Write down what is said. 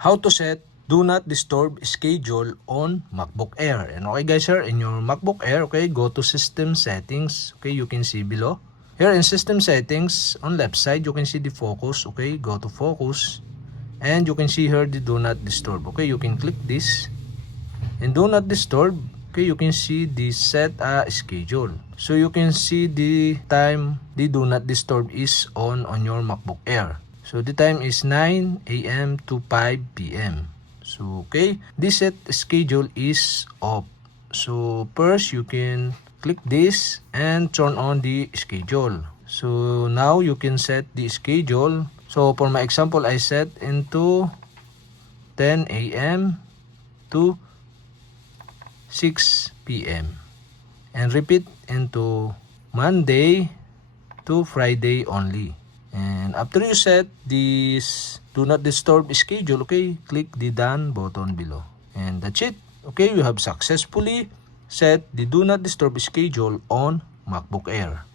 how to set do not disturb schedule on MacBook Air. And okay guys, here in your MacBook Air, okay, go to system settings. Okay, you can see below. Here in system settings, on left side, you can see the focus. Okay, go to focus. And you can see here the do not disturb. Okay, you can click this. And do not disturb. Okay, you can see the set a schedule. So you can see the time the do not disturb is on your MacBook Air. So the time is 9 a.m. to 5 p.m. So okay, this set schedule is off. So first you can click this and turn on the schedule. So now you can set the schedule. So for my example, I set into 10 a.m. to 6 p.m. and repeat into Monday to Friday only. And after you set this do not disturb schedule, okay, click the done button below. And that's it. Okay, you have successfully set the do not disturb schedule on MacBook Air.